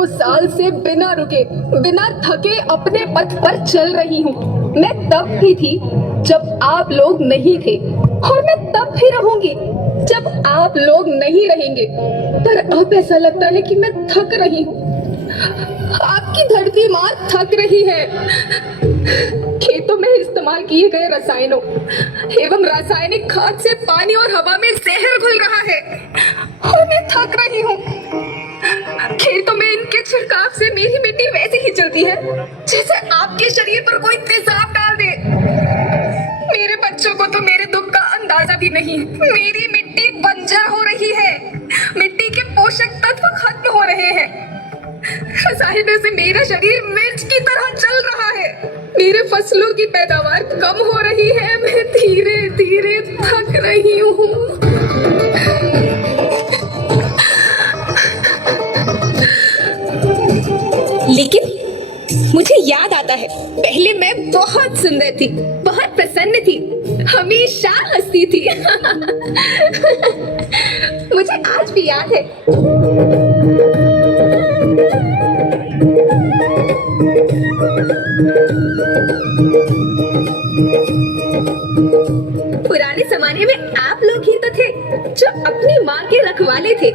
हजारों साल से बिना रुके बिना थके अपने पथ पर चल रही हूँ। मैं तब भी थी जब आप लोग नहीं थे और मैं तब भी रहूंगी जब आप लोग नहीं रहेंगे। पर अब ऐसा लगता है कि मैं थक रही हूँ। आपकी धरती माँ थक रही है। खेतों में इस्तेमाल किए गए रसायनों एवं रासायनिक खाद से पानी और हवा में जहर घुल रहा है और मैं थक रही हूँ। खेतों में इनके छिड़काव से मेरी मिट्टी वैसे ही चलती है जैसे आपके शरीर पर कोई तेजाब डाल दे। मेरे बच्चों को तो मेरे दुख का अंदाजा भी नहीं। मेरी मिट्टी बंजर हो रही है। मिट्टी के पोषक तत्व खत्म हो रहे हैं। रसायनों से मेरा शरीर मिर्च की तरह जल रहा है। मेरे फसलों की पैदावार कम हो रही है। मैं धीरे धीरे थक रही हूँ। लेकिन मुझे याद आता है, पहले मैं बहुत सुंदर थी, बहुत प्रसन्न थी, हमेशा हंसती थी। मुझे आज भी याद है। पुराने जमाने में आप लोग ही तो थे जो अपनी माँ के रखवाले थे।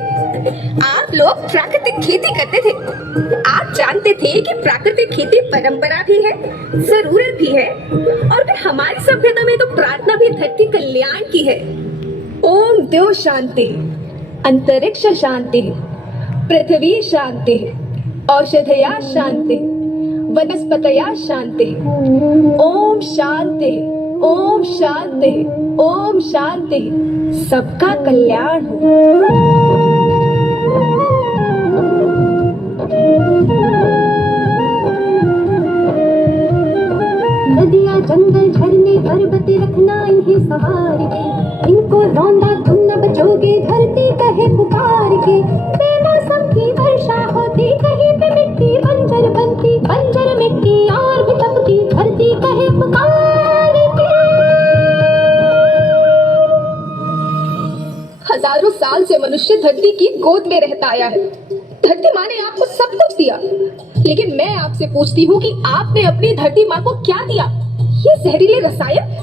आप लोग प्राकृतिक खेती करते थे। आप जानते थे कि प्राकृतिक खेती परंपरा भी है, जरूरत भी है, और फिर हमारी सभ्यता में तो प्रार्थना भी धरती कल्याण की है। ओम देव शांति, अंतरिक्ष शांति, पृथ्वी शांति, औषधया शांति, वनस्पतया शांति। ओम शांति, ओम शांति, ओम शांति। सबका कल्याण हो। नदियाँ, जंगल, झरने, पर्वत रखना इन्हें सवार के। इनको रौंदा तुम न बचोगे, धरती कहे पुकार के। बेमौसम की वर्षा होती, कहीं पे मिट्टी बंजर बनती। बंजर मिट्टी और भी तपती, धरती कहे पुकार के। हजारों साल से मनुष्य धरती की गोद में रहता आया है। धरती माँ ने आपको सब कुछ दिया, लेकिन मैं आपसे पूछती हूँ कि आपने अपनी धरती माँ को क्या दिया? ये जहरीले रसायन,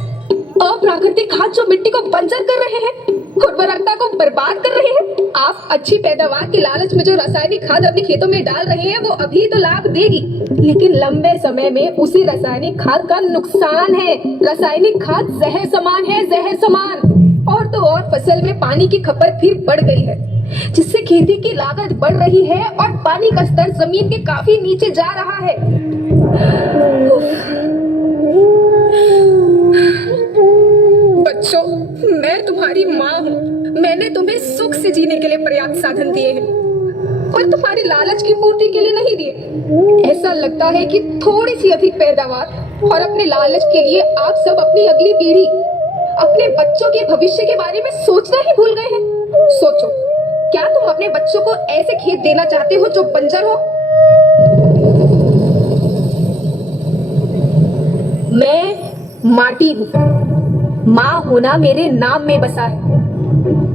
अप्राकृतिक खाद जो मिट्टी को बंजर कर रहे हैं, उर्वरकता को बर्बाद कर रहे हैं। आप अच्छी पैदावार के लालच में जो रासायनिक खाद अपने खेतों में डाल रहे हैं, वो अभी तो लाभ देगी, लेकिन लंबे समय में उसी रासायनिक खाद का नुकसान है। रासायनिक खाद जहर समान है, जहर समान। और तो और फसल में पानी की खपत फिर बढ़ गई है, जिससे खेती की लागत बढ़ रही है और पानी का स्तर जमीन के काफी नीचे जा रहा है। बच्चों, मैं तुम्हारी माँ हूँ। मैंने तुम्हें सुख से जीने के लिए पर्याप्त साधन दिए हैं, पर तुम्हारी लालच की पूर्ति के लिए नहीं दिए। ऐसा लगता है कि थोड़ी सी अधिक पैदावार और अपने लालच के लिए आप सब अपनी अगली पीढ़ी, अपने बच्चों के भविष्य के बारे में सोचना ही भूल गए हैं। सोचो, क्या तुम अपने बच्चों को ऐसे खेत देना चाहते हो जो बंजर हो? मैं माटी हूँ। माँ होना मेरे नाम में बसा है।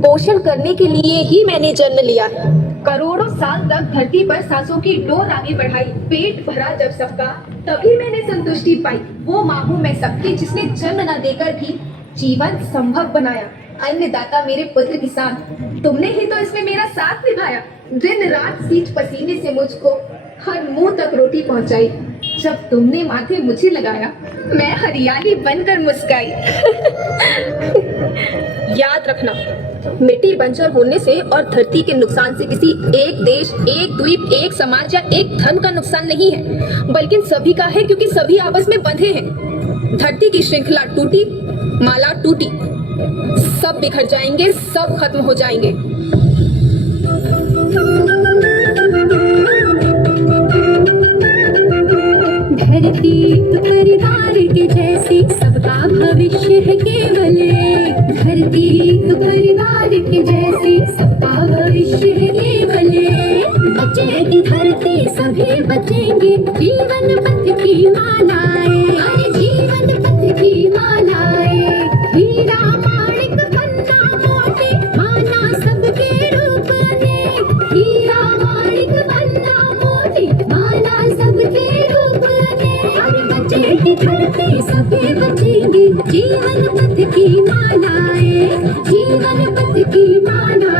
पोषण करने के लिए ही मैंने जन्म लिया है। करोड़ों साल तक धरती पर सांसों की डोर आगे बढ़ाई। पेट भरा जब सबका, तभी मैंने संतुष्टि पाई। वो माँ हूँ मैं सबकी, जिसने जन्म न देकर भी जीवन संभव बनाया। अन्नदाता मेरे पुत्र किसान, तुमने ही तो इसमें मेरा साथ निभाया। दिन रात सींच पसीने से मुझको हर मुंह तक रोटी पहुंचाई। जब तुमने माथे मुझे लगाया, मैं हरियाली बनकर मुस्काई। याद रखना, मिट्टी बंजर होने से और धरती के नुकसान से किसी एक देश, एक द्वीप, एक समाज या एक धर्म का नुकसान नहीं है, बल्कि सभी का है, क्योंकि सभी आपस में बंधे हैं। धरती की श्रृंखला टूटी, माला टूटी, सब बिखर जाएंगे, सब खत्म हो जाएंगे। धरती तो परिवार के जैसी, सबका भविष्य है केवल। धरती तो परिवार के जैसी, सबका भविष्य है केवल। बचेगी धरती, सभी बचेंगे। जीवन पथ की मालाएं, अरे जीवन पथ की मालाएं। हीरा माणिक पन्ना मोती, माना सबके रूप ने। हीरा माणिक पन्ना मोती, जीवन पथ की मालाएं, जीवन पथ की मालाएं।